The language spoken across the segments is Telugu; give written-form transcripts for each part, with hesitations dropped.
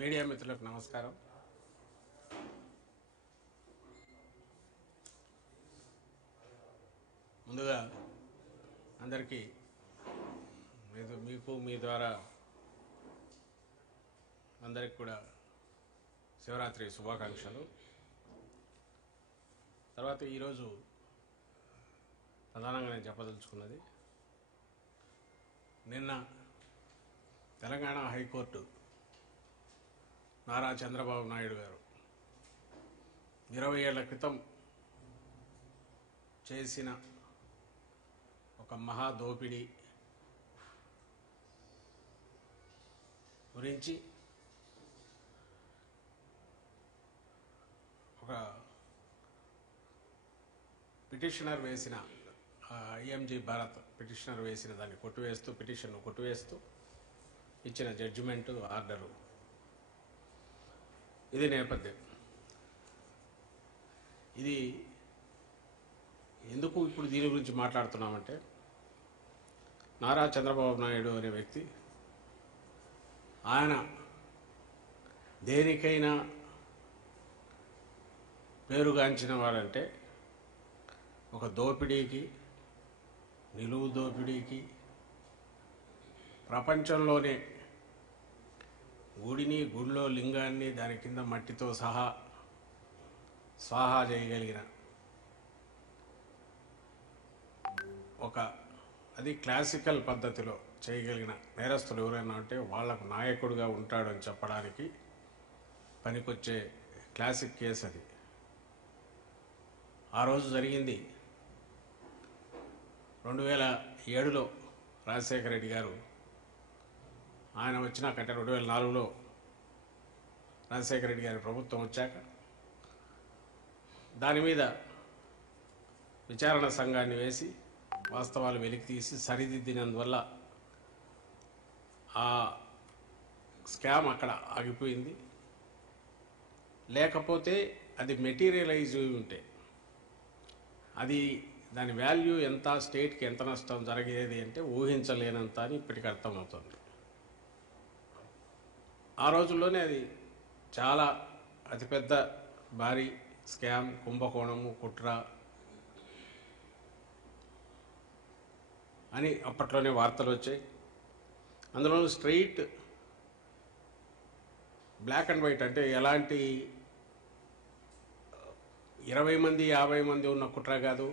మీడియా మిత్రులకు నమస్కారం. ముందుగా అందరికీ మీకు మీ ద్వారా అందరికి కూడా శివరాత్రి శుభాకాంక్షలు. తర్వాత ఈరోజు ప్రధానంగా నేను చెప్పదలుచుకున్నది, నిన్న తెలంగాణ హైకోర్టు నారా చంద్రబాబు నాయుడు గారు 20 ఏళ్ల క్రితం చేసిన ఒక మహా దోపిడీ గురించి ఒక పిటిషనర్ వేసిన ఐఎంజీ భారత్ పిటిషనర్ వేసిన దాన్ని పిటిషన్ను కొట్టివేస్తూ ఇచ్చిన జడ్జిమెంటు ఆర్డరు, ఇది నేపథ్యం. ఇది ఎందుకు ఇప్పుడు దీని గురించి మాట్లాడుతున్నామంటే, నారా చంద్రబాబు నాయుడు అనే వ్యక్తి ఆయన దేనికైనా పేరుగాంచిన వాడంటే ఒక దోపిడీకి, నిలువు దోపిడీకి, ప్రపంచంలోనే గుడిలో లింగాన్ని దాని కింద మట్టితో సహా స్వాహా చేయగలిగిన అది క్లాసికల్ పద్ధతిలో చేయగలిగిన నేరస్తులు ఎవరైనా ఉంటే వాళ్లకు నాయకుడిగా ఉంటాడని చెప్పడానికి పనికొచ్చే క్లాసిక్ కేసు అది. ఆ రోజు జరిగింది 2007లో రాజశేఖర రెడ్డి గారు ఆయన వచ్చినాకంటే 2004లో రాజశేఖర రెడ్డి గారి ప్రభుత్వం వచ్చాక దాని మీద విచారణ సంఘాన్ని వేసి వాస్తవాలు వెలికి తీసి సరిదిద్దినందువల్ల ఆ స్కామ్ అక్కడ ఆగిపోయింది. లేకపోతే అది మెటీరియలైజ్ ఉంటే అది దాని వాల్యూ ఎంత, స్టేట్కి ఎంత నష్టం జరిగేది అంటే ఊహించలేనంత అని ఇప్పటికి అర్థమవుతుంది. ఆ రోజుల్లోనే అది చాలా అతిపెద్ద భారీ స్కామ్, కుంభకోణము, కుట్ర అని అప్పట్లోనే వార్తలు వచ్చాయి. అందులో స్ట్రెయిట్ బ్లాక్ అండ్ వైట్, అంటే ఎలాంటి 20 మంది 50 మంది ఉన్న కుట్ర కాదు,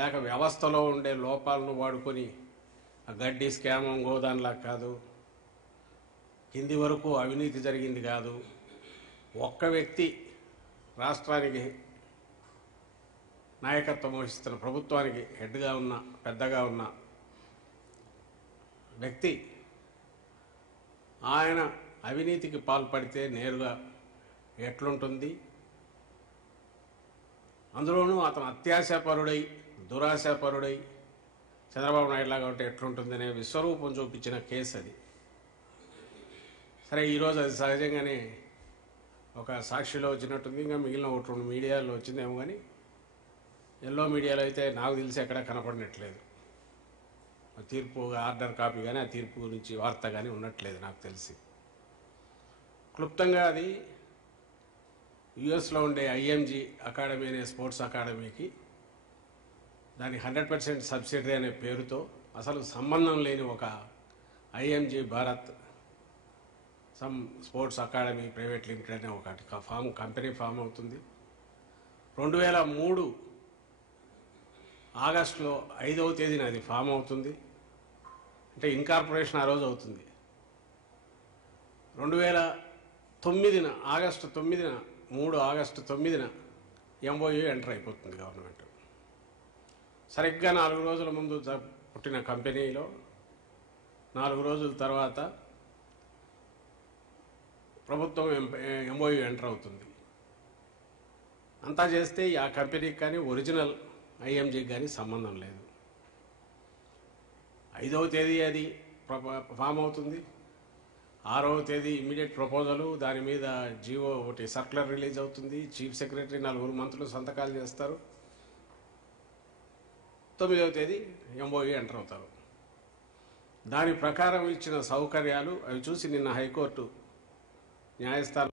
లేక వ్యవస్థలో ఉండే లోపాలను వాడుకొని గడ్డి స్కామ్ గోదాన్లా కాదు, కింది వరకు అవినీతి జరిగింది కాదు, ఒక్క వ్యక్తి రాష్ట్రానికి నాయకత్వం వహిస్తున్న ప్రభుత్వానికి హెడ్గా ఉన్న పెద్దగా ఉన్న వ్యక్తి ఆయన అవినీతికి పాల్పడితే నేరుగా ఎట్లుంటుంది, అందులోనూ అతను అత్యాశాపరుడై దురాశాపరుడై చంద్రబాబు నాయుడు లాగా ఉంటే ఎట్లుంటుంది అనే విశ్వరూపం చూపించిన కేసు అది. సరే, ఈరోజు అది సహజంగానే ఒక సాక్షిలో వచ్చినట్టుంది, ఇంకా మిగిలిన ఒకటి 2 మీడియాలో వచ్చిందేమో, కానీ ఎల్లో మీడియాలో అయితే నాకు తెలిసి ఎక్కడ కనపడినట్లేదు. తీర్పు ఆర్డర్ కాపీ కానీ ఆ తీర్పు గురించి వార్త కానీ ఉన్నట్లేదు నాకు తెలిసి. క్లుప్తంగా అది యుఎస్లో ఉండే ఐఎంజీ అకాడమీ అనే స్పోర్ట్స్ అకాడమీకి దాని 100% సబ్సిడరీ అనే పేరుతో అసలు సంబంధం లేని ఒక IMG Bharat sports academy private limited అనే ఒకటి కంపెనీ ఫామ్ అవుతుంది. 2003 ఆగస్టులో 5వ తేదీన అది ఫామ్ అవుతుంది. అంటే ఇన్కార్పొరేషన్ ఆ రోజు అవుతుంది. 2009 ఆగస్టు 9న ఎంఓయూ ఎంటర్ అయిపోతుంది గవర్నమెంట్. సరిగ్గా 4 రోజుల ముందు పుట్టిన కంపెనీలో 4 రోజుల తర్వాత ప్రభుత్వం ఎంఓయూ ఎంటర్ అవుతుంది. అంతా చేస్తే ఆ కంపెనీకి కానీ ఒరిజినల్ ఐఎంజీకి కానీ సంబంధం లేదు. 5వ తేదీ అది ఫామ్ అవుతుంది. 6వ తేదీ ఇమ్మీడియట్ ప్రపోజలు, దాని మీద జీవో ఒకటి సర్క్యులర్ రిలీజ్ అవుతుంది. చీఫ్ సెక్రటరీ 4 మంత్రులు సంతకాలు చేస్తారు. 9వ తేదీ ఎంఓయూ ఎంటర్ అవుతారు. దాని ప్రకారం ఇచ్చిన సౌకర్యాలు అవి చూసి నిన్న హైకోర్టు న్యాయస్థానం